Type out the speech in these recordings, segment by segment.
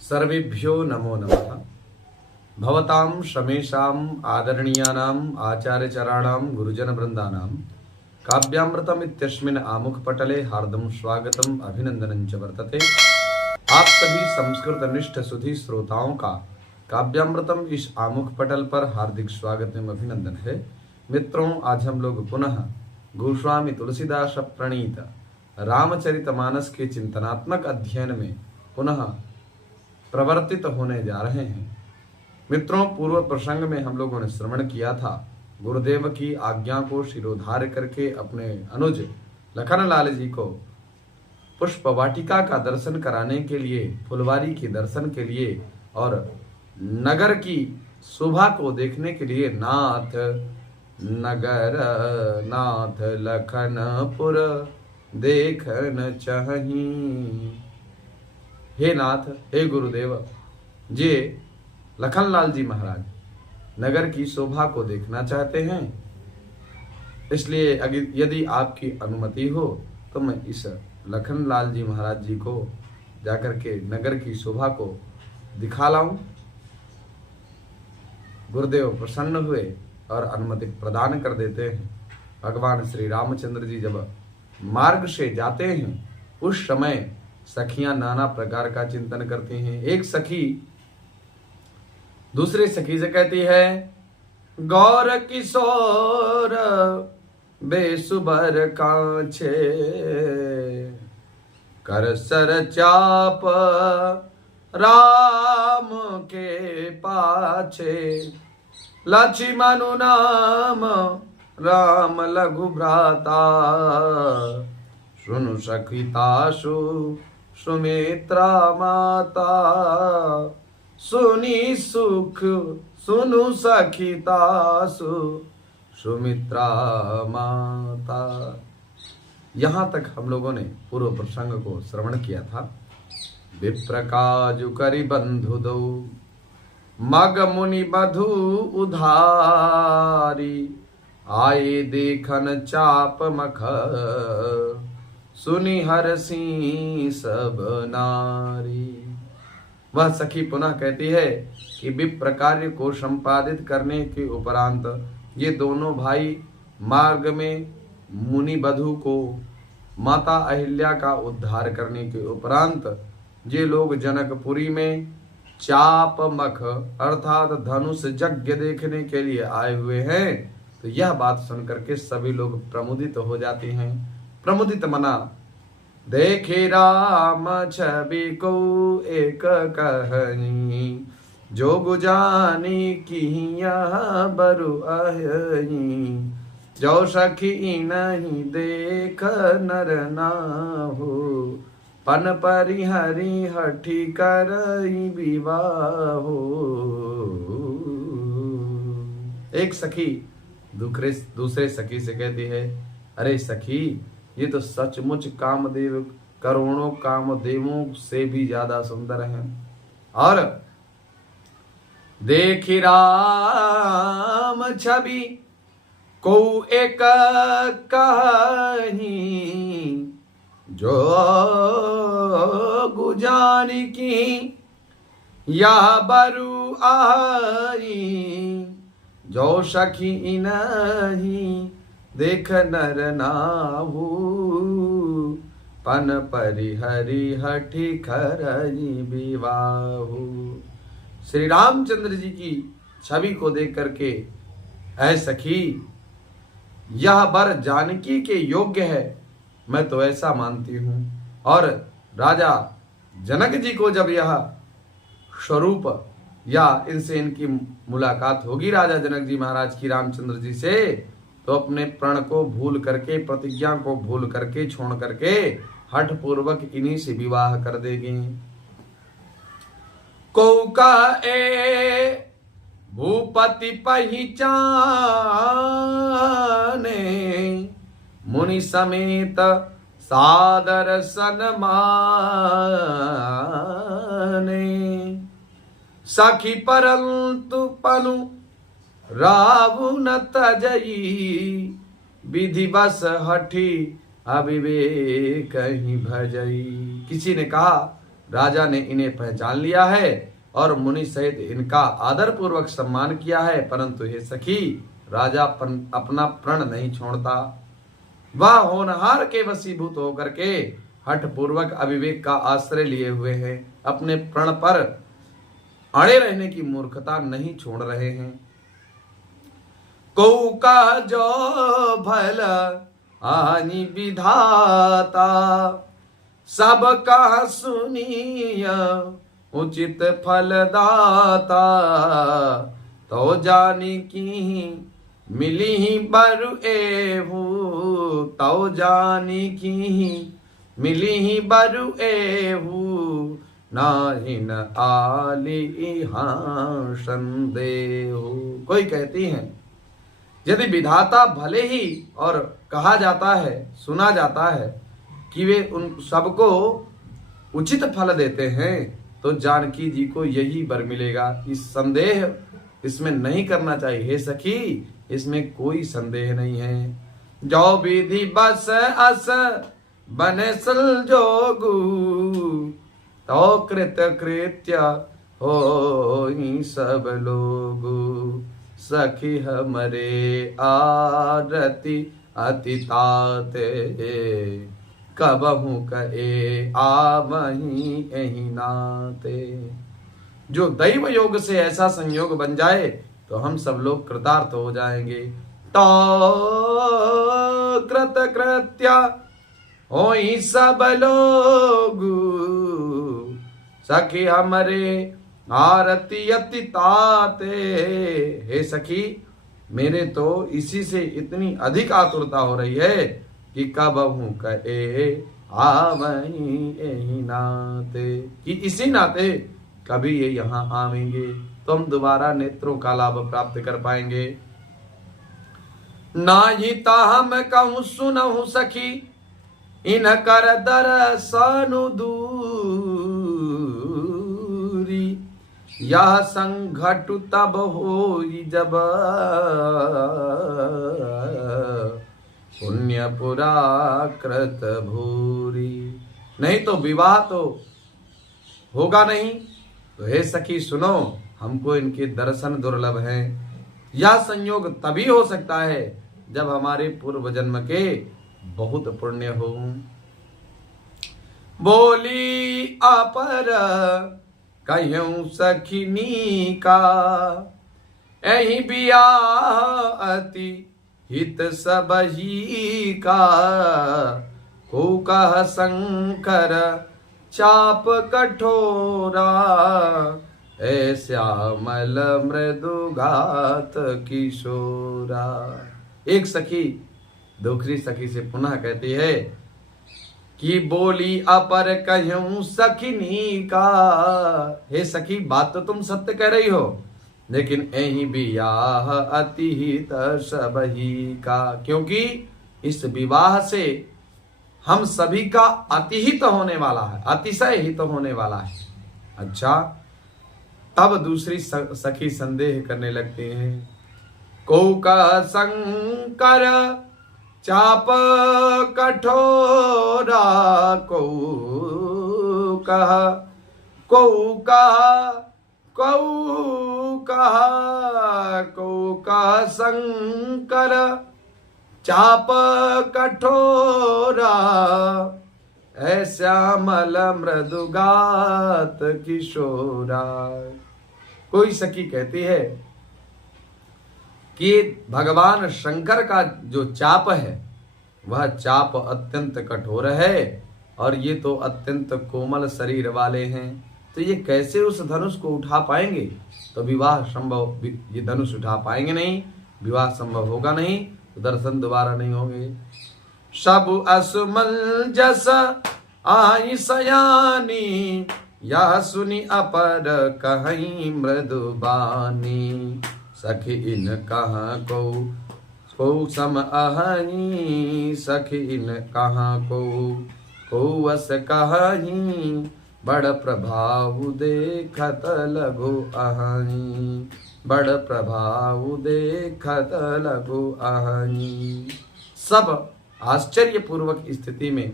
सर्वेभ्यो नमो नमः। भवतां श्रमेषाम् आदरणीयानाम् आचार्यचराणां गुरुजनवृन्दानां काव्यामृतम् इत्यस्मिन् आमुखपटले हार्दं स्वागतम् अभिनंदनं च वर्तते। आप सभी संस्कृतनिष्ठ सुधी श्रोताओं का काव्यामृतम इस आमुख पटल पर हार्दिक स्वागत एवं अभिनंदन है। मित्रों, आज हम लोग पुनः गोस्वामी तुलसीदास प्रणीत रामचरितमानस के चिंतनात्मक अध्ययन में पुनः प्रवर्तित होने जा रहे हैं। मित्रों, पूर्व प्रसंग में हम लोगों ने श्रवण किया था गुरुदेव की आज्ञा को शिरोधार्य करके अपने अनुज लखनलाल जी को पुष्प वाटिका का दर्शन कराने के लिए, फुलवारी के दर्शन के लिए और नगर की शोभा को देखने के लिए नाथ लखनपुर देखन चाही। हे नाथ, हे गुरुदेव, जे लखनलाल जी महाराज नगर की शोभा को देखना चाहते हैं, इसलिए यदि आपकी अनुमति हो तो मैं इस लखनलाल जी महाराज जी को जाकर के नगर की शोभा को दिखा लाऊं। गुरुदेव प्रसन्न हुए और अनुमति प्रदान कर देते हैं। भगवान श्री रामचंद्र जी जब मार्ग से जाते हैं, उस समय सखियां नाना प्रकार का चिंतन करती हैं। एक सखी दूसरे सखी से कहती है, गौर किशोर बेसुबर कांछे, कर सर चाप राम के पाछे, लक्ष्मण नाम राम लघु भ्राता, सुनु सखितासु सुमित्रा माता, सुनी सुख सुनु सखितासु सुमित्रा माता। यहाँ तक हम लोगों ने पूर्व प्रसंग को श्रवण किया था। विप्रकाजु करि बंधु दो, मग मुनि बधु उधारी, आए देखन चाप मख, सुनि हरसी सब नारी। वह सखी पुनः कहती है कि विप्र कार्य को संपादित करने के उपरांत ये दोनों भाई मार्ग में मुनि बधु को, माता अहिल्या का उद्धार करने के उपरांत ये लोग जनकपुरी में चाप मख अर्थात धनुष यज्ञ देखने के लिए आए हुए हैं। तो यह बात सुनकर के सभी लोग प्रमुदित हो जाते हैं। प्रमुदित मना देखे राम छवि को एक कहनी, जो गुजानी किया बरु अहि, जो सखी नहीं देख नर नाहु, पन परिहरि हठी करई विवाहो। एक सखी दूसरे सखी से कहती है, अरे सखी, ये तो सचमुच कामदेव करोड़ों कामदेवों से भी ज्यादा सुंदर हैं। और देखी राम छवि को एक कहीं, जो गुजारी की या बरु आई, जो सखी नहीं देख नर नाहु, पन परिहरि हठी करई विवाहु। श्री रामचंद्र जी की छवि को देख करके, ऐ सखी, यह वर जानकी के योग्य है, मैं तो ऐसा मानती हूं। और राजा जनक जी को जब यह स्वरूप या इनसे इनकी मुलाकात होगी राजा जनक जी महाराज की रामचंद्र जी से, तो अपने प्रण को भूल करके, प्रतिज्ञा को भूल करके, छोड़ करके हठ पूर्वक इन्हीं से विवाह कर देंगे। कौका ए भूपति पहचाने, मुनि समेत सादर सन्माने, सखी परंतु पनु रावु न तजई, विधि बस हठी अविवेक ही भजई। किसी ने कहा राजा ने इन्हें पहचान लिया है और मुनि सहित इनका आदर पूर्वक सम्मान किया है, परंतु हे सखी, राजा अपना प्रण नहीं छोड़ता। वह होनहार के वशीभूत होकर के हठ पूर्वक अविवेक का आश्रय लिए हुए हैं, अपने प्रण पर अड़े रहने की मूर्खता नहीं छोड़ रहे हैं। को का जो भल आनी विधाता, सबका सुनिय उचित फलदाता। तो जानी की मिली बरु एहू, तो जानी की मिली बरु एहू। नाहिन आली हाँ संदेह। कोई कहती है, यदि विधाता भले ही और कहा जाता है, सुना जाता है कि वे उन सबको उचित फल देते हैं, तो जानकी जी को यही वर मिलेगा। इस संदेह इसमें नहीं करना चाहिए। हे सखी, इसमें कोई संदेह नहीं है। जो विधि बस अस बने संजोगु, तो कृत कृत्य हो सब लोगु। सखी हमरे आरती अतिताते, कबहू कहे आवहीं एहि नाते। जो दैव योग से ऐसा संयोग बन जाए तो हम सब लोग कृतार्थ हो जाएंगे। तो कृत कृत्य होई सब लोग, सखी हमरे आरती अति ताते। हे सखी, मेरे तो इसी से इतनी अधिक आतुरता हो रही है कि कबहू कहे आवहीं एहि नाते, कि इसी नाते कभी ये यहाँ आवेंगे तो हम दोबारा नेत्रों का लाभ प्राप्त कर पाएंगे। ना ही ता हम कहूँ सुनहु सखी, इन कर दरसनु दूरी। यह संघट तब होई जब पुण्य पुरा कृत भूरी। नहीं तो विवाह तो होगा नहीं। तो हे सखी सुनो, हमको इनके दर्शन दुर्लभ हैं। यह संयोग तभी हो सकता है जब हमारे पूर्व जन्म के बहुत पुण्य हो। बोली अपर कहूं सखिनी का, एहि बियाह अति हित सबही का। को कह शंकर चाप कठोरा, ए श्यामल मृदुगात किशोरा। एक सखी दूसरी सखी से पुनः कहती है कि बोली अपर कहूं सखिनी का। हे सखी, बात तो तुम सत्य कह रही हो, लेकिन एहि बियाह अति हित सबही का, क्योंकि इस विवाह से हम सभी का अतिहित होने वाला है, अतिशय हित होने वाला है। अच्छा, तब दूसरी सखी संदेह करने लगते हैं। को का शंकर चाप कठोरा, को कहा शंकर चाप कठोरा, ऐ श्यामल मृदुगात किशोरा। कोई सखी कहती है कि भगवान शंकर का जो चाप है वह चाप अत्यंत कठोर है और ये तो अत्यंत कोमल शरीर वाले हैं, तो ये कैसे उस धनुष को उठा पाएंगे? तो विवाह संभव, ये धनुष उठा पाएंगे नहीं, विवाह संभव होगा नहीं, तो दर्शन दोबारा नहीं होंगे। सब असमंजस आई सयानी, यह सुनी अपर कहीं मृदुबानी। सखी इन कहाँ को सम अहनी, सखी इन कहाँ को वस कहीं, बड़ प्रभाव देखत लघु अहनी, बड़ प्रभाव देखत लघु अहनी। सब आश्चर्य पूर्वक स्थिति में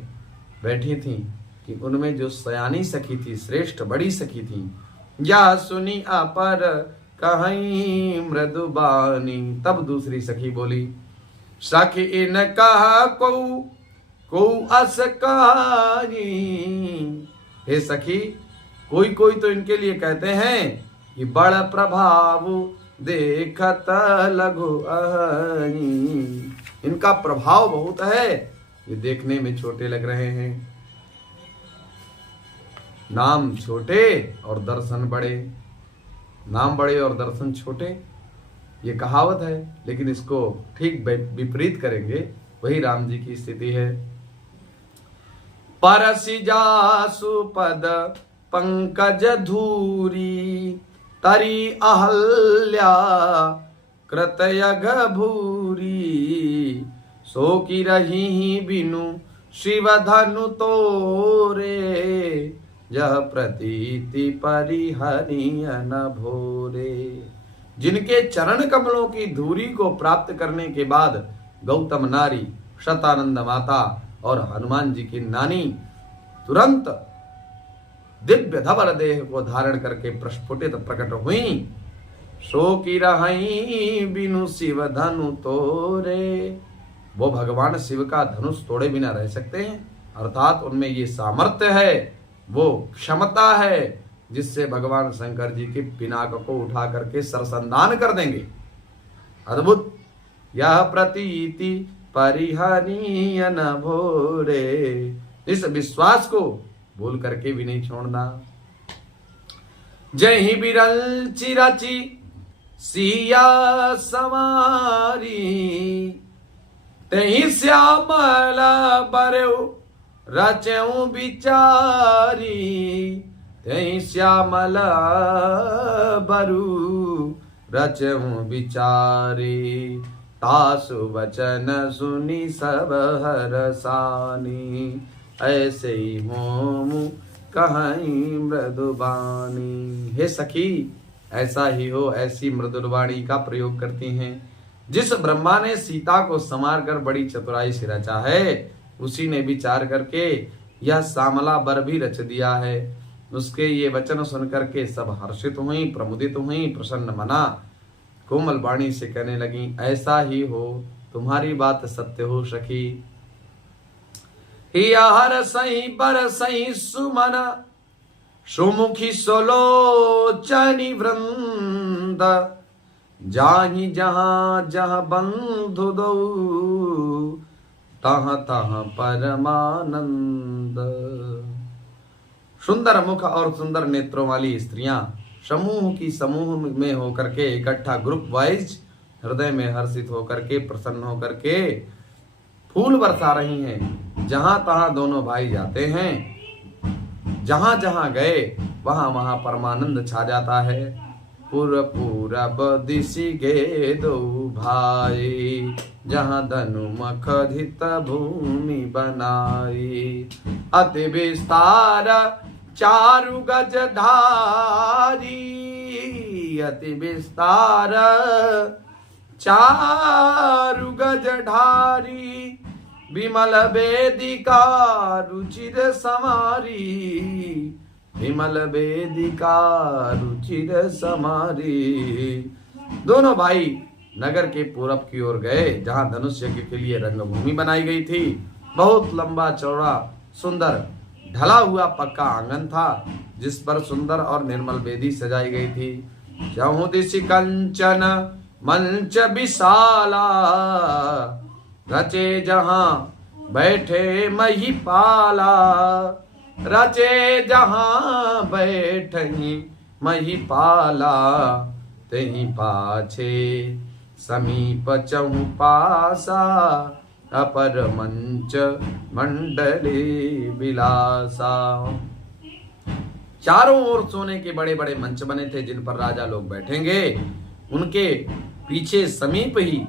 बैठी थी कि उनमें जो सयानी सखी थी, श्रेष्ठ बड़ी सखी थी, या सुनी अपर कहीं मृदुबानी। तब दूसरी सखी बोली, सखी इन कहा को अस कहानी। हे सखी, कोई कोई तो इनके लिए कहते हैं कि बड़ प्रभाव देखत लघु अहनी। इनका प्रभाव बहुत है, ये देखने में छोटे लग रहे हैं। नाम छोटे और दर्शन बड़े, नाम बड़े और दर्शन छोटे, ये कहावत है। लेकिन इसको ठीक विपरीत करेंगे, वही राम जी की स्थिति है। परसि जासु पद पंकज धूरी, तरी अहल्या कृतयग भूरी। सो की रही बिनु शिव धनु तोरे, यह प्रतीति परिहरिय न भोरे। जिनके चरण कमलों की धूरी को प्राप्त करने के बाद गौतम नारी, शतानंद माता और हनुमान जी की नानी तुरंत दिव्य धवल देह को धारण करके प्रस्फुटित प्रकट हुई। सो की रही बिनु शिव धनु तोरे, वो भगवान शिव का धनुष तोड़े बिना रह सकते हैं। अर्थात उनमें ये सामर्थ्य है, वो क्षमता है, जिससे भगवान शंकर जी के पिनाक को उठा करके सरसंधान कर देंगे। अद्भुत। यह प्रतीति परिहरीय न भोरे, इस विश्वास को भूल करके भी नहीं छोड़ना। जय ही बिरल चिरची सिया समारी, तही श्यामल बरऊ रचऊ बिचारी। तही श्यामल बरु रचऊ बिचारी, तासु वचन सुनी सब हरसानी। ऐसे ही होम कहीं मृदुबानी। हे सखी, ऐसा ही हो, ऐसी मृदुबाणी का प्रयोग करती हैं। जिस ब्रह्मा ने सीता को संवार कर बड़ी चतुराई से रचा है, उसी ने विचार करके यह श्यामला बर भी रच दिया है। उसके ये वचन सुनकर के सब हर्षित हुई, प्रमुदित हुई, प्रसन्न मना कोमल वाणी से कहने लगी, ऐसा ही हो, तुम्हारी बात सत्य हो सखी। हर सही बर सही सुमन, सुमुखी सोलोचनी वृंद। जाहि जहां जहां बंधु दो, तहाँ तहाँ परमानंद। सुंदर मुख और सुंदर नेत्रों वाली स्त्रियां समूह की समूह में होकर के इकट्ठा ग्रुप वाइज हृदय में हर्षित होकर के, प्रसन्न होकर के फूल बरसा रही हैं। जहां तहां दोनों भाई जाते हैं, जहां जहां गए वहां वहां परमानंद छा जाता है। पूरब दिशि गे दो भाई, जहां धनु मखधित भूमि बनाई। अति विस्तार चारु गज धारी, अति विस्तार चारु गज ढारी। विमल वेदिका रुचिर समारी, विमल वेदिका रुचिर समारी। दोनों भाई नगर के पूरब की ओर गए, जहां धनुष यज्ञ के लिए रंगभूमि बनाई गई थी। बहुत लंबा चौड़ा सुंदर ढला हुआ पक्का आंगन था, जिस पर सुंदर और निर्मल वेदी सजाई गई थी। चहुं दिशि कंचन मंच विशाला, रचे जहां बैठे महिपाला। रचे जहां बैठे महिपाला, तहीं पाछे समीप चहुं पासा। अपर मंच मंडली विलासा। चारों ओर सोने के बड़े बड़े मंच बने थे, जिन पर राजा लोग बैठेंगे। उनके पीछे समीप ही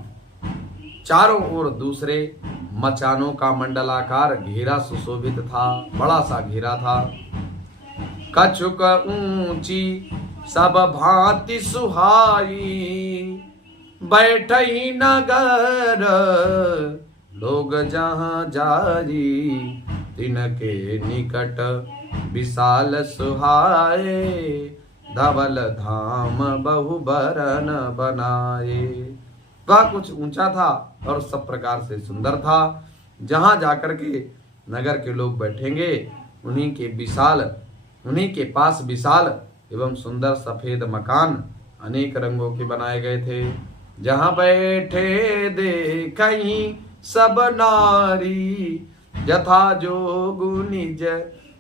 चारों ओर दूसरे मचानों का मंडलाकार घेरा सुशोभित था, बड़ा सा घेरा था। कछुक ऊंची सब भांति सुहाई, बैठई नगर लोग जहां जारी। तिनके निकट विशाल सुहाए, धवल धाम बहु बरन बनाए। वह कुछ ऊंचा था और सब प्रकार से सुंदर था। जहां जाकर के नगर के लोग बैठेंगे उन्हीं के पास विशाल एवं सुंदर सफेद मकान अनेक रंगों के बनाए गए थे। जहां बैठे देखहीं सब नारी, यथा जोगु निज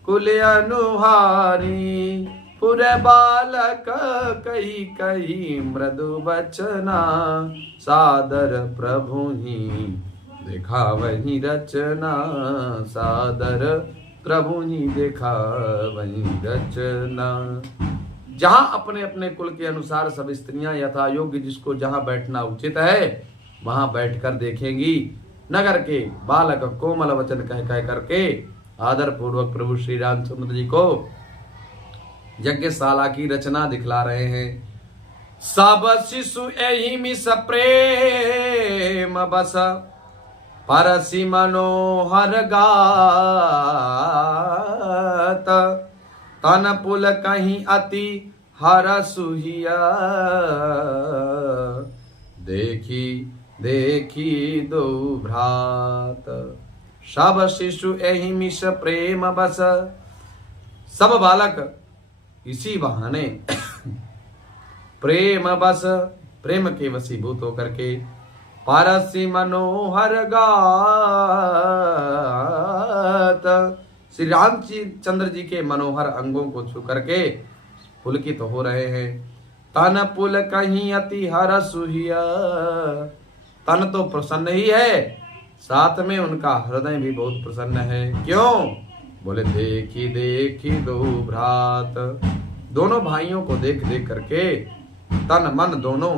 कुल अनुहारी। पुर बालक कही कही मृदु बचना, सादर प्रभु ही देखा वही रचना। सादर प्रभु ही देखा वही रचना। जहां अपने अपने कुल के अनुसार सब स्त्रियां यथा योग्य जिसको जहां बैठना उचित है वहां बैठकर देखेंगी। नगर के बालक कोमल वचन कह करके आदर पूर्वक प्रभु श्री रामचंद्र जी को यज्ञशाला की रचना दिखला रहे हैं। सब शिशु एहि मिस प्रेम बस, परसि मनोहर गात। तन पुल कहीं अति हरसुहिया, देखी देखी दो भ्रात। सब शिशु एहि मिस प्रेम बस, सब बालक इसी बहाने प्रेम बस प्रेम के वशीभूत होकर के पारसी मनोहर गात। श्री रामचंद्र जी के मनोहर अंगों को छू करके पुलकित हो रहे हैं। तन पुल कहीं अति हर सुहिया, तन तो प्रसन्न ही है, साथ में उनका हृदय भी बहुत प्रसन्न है। क्यों? बोले देखी देखी दो भ्रात। दोनों भाइयों को देख देख करके तन मन दोनों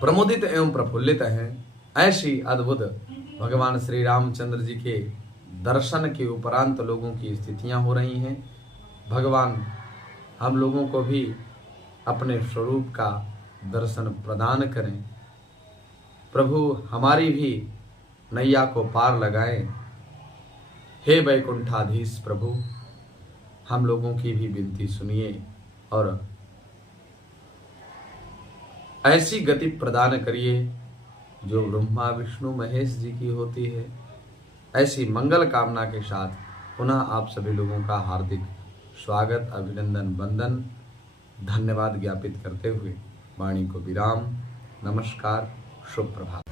प्रमुदित एवं प्रफुल्लित हैं। ऐसी अद्भुत भगवान श्री रामचंद्र जी के दर्शन के उपरांत लोगों की स्थितियां हो रही हैं। भगवान हम लोगों को भी अपने स्वरूप का दर्शन प्रदान करें। प्रभु हमारी भी नैया को पार लगाएं। हे वैकुंठाधीश प्रभु, हम लोगों की भी विनती सुनिए और ऐसी गति प्रदान करिए जो ब्रह्मा विष्णु महेश जी की होती है। ऐसी मंगल कामना के साथ पुनः आप सभी लोगों का हार्दिक स्वागत, अभिनंदन, वंदन, धन्यवाद ज्ञापित करते हुए वाणी को विराम। नमस्कार, शुभ प्रभात।